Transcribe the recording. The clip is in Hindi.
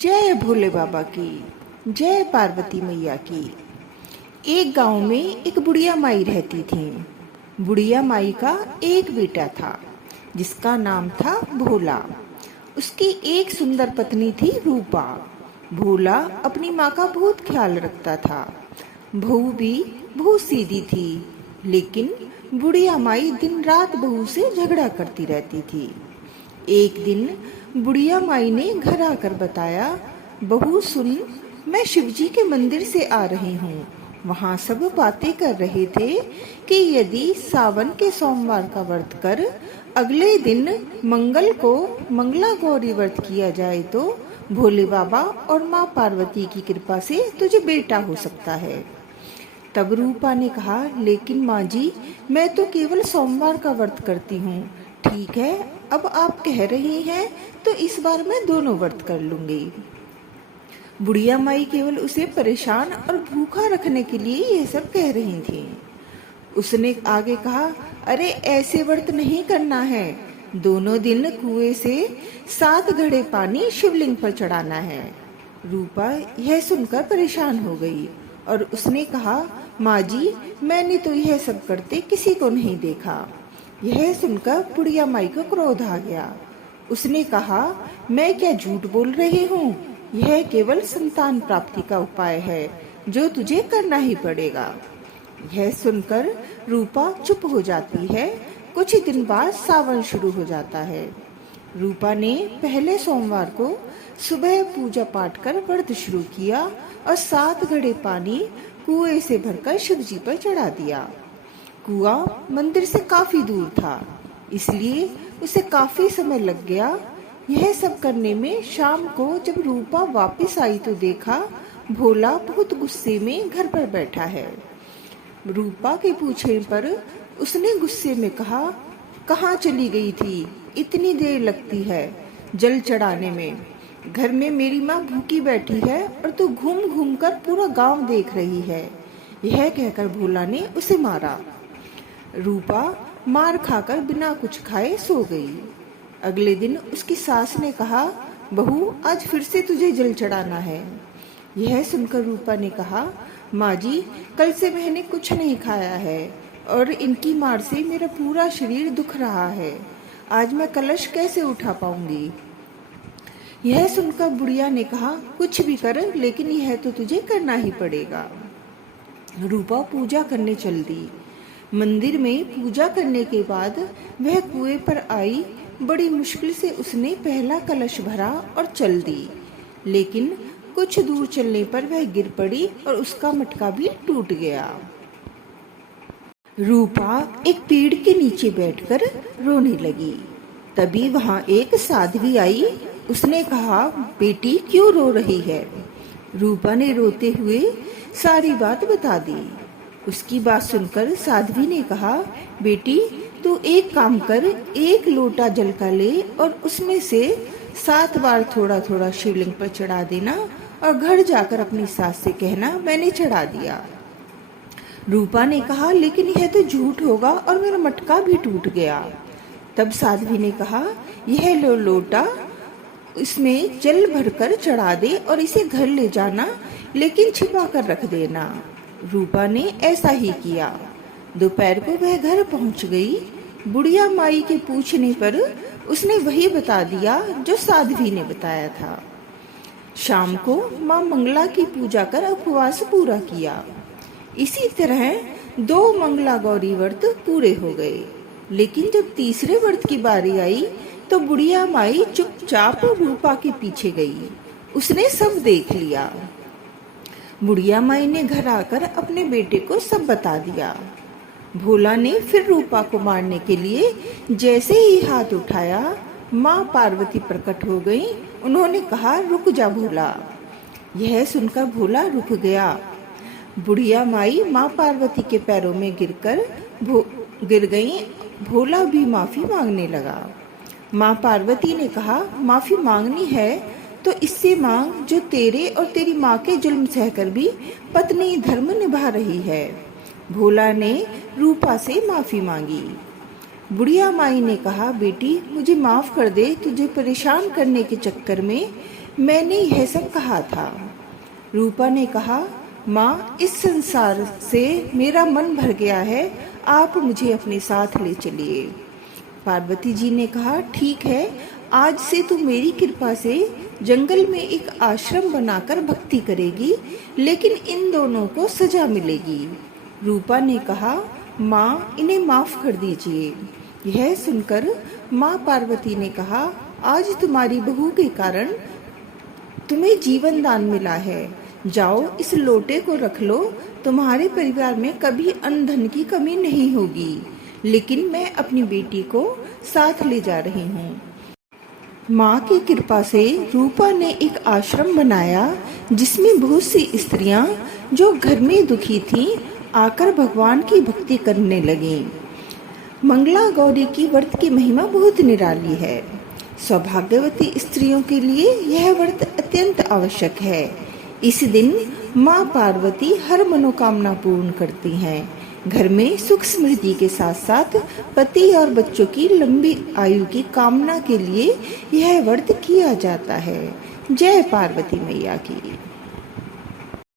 जय भोले बाबा की। जय पार्वती मैया की। एक गांव में एक बुढ़िया माई रहती थी। बुढ़िया माई का एक बेटा था जिसका नाम था भोला। उसकी एक सुंदर पत्नी थी रूपा। भोला अपनी माँ का बहुत ख्याल रखता था। बहू भी बहुत सीधी थी, लेकिन बुढ़िया माई दिन रात बहू से झगड़ा करती रहती थी। एक दिन बुढ़िया माई ने घर आकर बताया, बहू सुन, मैं शिवजी के मंदिर से आ रही हूँ। वहाँ सब बातें कर रहे थे कि यदि सावन के सोमवार का व्रत कर अगले दिन मंगल को मंगला गौरी व्रत किया जाए तो भोले बाबा और माँ पार्वती की कृपा से तुझे बेटा हो सकता है। तब रूपा ने कहा, लेकिन माँ जी, मैं तो केवल सोमवार का व्रत करती हूँ। ठीक है, अब आप कह रही हैं तो इस बार मैं दोनों व्रत कर लूंगी। बुढ़िया माई केवल उसे परेशान और भूखा रखने के लिए यह सब कह रही थी। उसने आगे कहा, अरे ऐसे व्रत नहीं करना है। दोनों दिन कुएं से 7 घड़े पानी शिवलिंग पर चढ़ाना है। रूपा यह सुनकर परेशान हो गई और उसने कहा, माँ जी, मैंने तो यह सब करते किसी को नहीं देखा। यह सुनकर बुढ़िया माई को क्रोध आ गया। उसने कहा, मैं क्या झूठ बोल रही हूँ? यह केवल संतान प्राप्ति का उपाय है जो तुझे करना ही पड़ेगा। यह सुनकर रूपा चुप हो जाती है। कुछ ही दिन बाद सावन शुरू हो जाता है। रूपा ने पहले सोमवार को सुबह पूजा पाठ कर व्रत शुरू किया और 7 घड़े पानी कुएं से भरकर शिवजी पर चढ़ा दिया। कुआं मंदिर से काफी दूर था, इसलिए उसे काफी समय लग गया। यह सब करने में शाम को जब रूपा वापस आई तो देखा भोला बहुत गुस्से में घर पर बैठा है। रूपा के पूछने पर उसने गुस्से में कहा, कहाँ चली गई थी? इतनी देर लगती है जल चढ़ाने में। घर में मेरी माँ भूखी बैठी है और तू घूम घूम कर पूरा गांव देख रही है। यह कहकर भोला ने उसे मारा। रूपा मार खाकर बिना कुछ खाए सो गई। अगले दिन उसकी सास ने कहा, बहू, आज फिर से तुझे जल चढ़ाना है। यह सुनकर रूपा ने कहा, माँ जी, कल से मैंने कुछ नहीं खाया है और इनकी मार से मेरा पूरा शरीर दुख रहा है। आज मैं कलश कैसे उठा पाऊंगी? यह सुनकर बुढ़िया ने कहा, कुछ भी कर, लेकिन यह तो तुझे करना ही पड़ेगा। रूपा पूजा करने चल दी। मंदिर में पूजा करने के बाद वह कुएं पर आई। बड़ी मुश्किल से उसने पहला कलश भरा और चल दी, लेकिन कुछ दूर चलने पर वह गिर पड़ी और उसका मटका भी टूट गया। रूपा एक पेड़ के नीचे बैठकर रोने लगी। तभी वहां एक साध्वी आई। उसने कहा, बेटी, क्यों रो रही है? रूपा ने रोते हुए सारी बात बता दी। उसकी बात सुनकर साध्वी ने कहा, बेटी, तू एक काम कर, 1 लोटा जल का ले और उसमें से 7 बार थोड़ा थोड़ा शिवलिंग पर चढ़ा देना और घर जाकर अपनी सास से कहना, मैंने चढ़ा दिया। रूपा ने कहा, लेकिन यह तो झूठ होगा और मेरा मटका भी टूट गया। तब साध्वी ने कहा, यह लो लोटा, इसमें जल भरकर चढ़ा दे और इसे घर ले जाना, लेकिन छिपा कर रख देना। रूपा ने ऐसा ही किया। दोपहर को वह घर पहुंच गई। बुढ़िया माई के पूछने पर उसने वही बता दिया जो साध्वी ने बताया था। शाम को माँ मंगला की पूजा कर उपवास पूरा किया। इसी तरह 2 मंगला गौरी व्रत पूरे हो गए। लेकिन जब तीसरे व्रत की बारी आई तो बुढ़िया माई चुपचाप रूपा के पीछे गई। उसने सब देख लिया। बुढ़िया माई ने घर आकर अपने बेटे को सब बता दिया। भोला ने फिर रूपा को मारने के लिए जैसे ही हाथ उठाया, माँ पार्वती प्रकट हो गई। उन्होंने कहा, रुक जा भोला। यह सुनकर भोला रुक गया। बुढ़िया माई माँ पार्वती के पैरों में गिर गई। भोला भी माफी मांगने लगा। माँ पार्वती ने कहा, माफी मांगनी है तो इससे मांग जो तेरे और तेरी माँ के जुल्म सहकर भी पत्नी धर्म निभा रही है। भोला ने रूपा से माफी मांगी। बुढ़िया माई ने कहा, बेटी, मुझे माफ कर दे। तुझे परेशान करने के चक्कर में मैंने यह सब कहा था। रूपा ने कहा, माँ, इस संसार से मेरा मन भर गया है, आप मुझे अपने साथ ले चलिए। पार्वती जी ने कहा, ठीक है, आज से तू मेरी कृपा से जंगल में एक आश्रम बनाकर भक्ति करेगी, लेकिन इन दोनों को सजा मिलेगी। रूपा ने कहा, माँ, इन्हें माफ कर दीजिए। यह सुनकर माँ पार्वती ने कहा, आज तुम्हारी बहू के कारण तुम्हें जीवन दान मिला है। जाओ, इस लोटे को रख लो, तुम्हारे परिवार में कभी अन्न धन की कमी नहीं होगी, लेकिन मैं अपनी बेटी को साथ ले जा रही हूँ। माँ की कृपा से रूपा ने एक आश्रम बनाया जिसमें बहुत सी स्त्रियां जो घर में दुखी थीं आकर भगवान की भक्ति करने लगीं। मंगला गौरी की व्रत की महिमा बहुत निराली है। सौभाग्यवती स्त्रियों के लिए यह व्रत अत्यंत आवश्यक है। इस दिन माँ पार्वती हर मनोकामना पूर्ण करती हैं। घर में सुख समृद्धि के साथ साथ पति और बच्चों की लंबी आयु की कामना के लिए यह व्रत किया जाता है। जय पार्वती मैया की।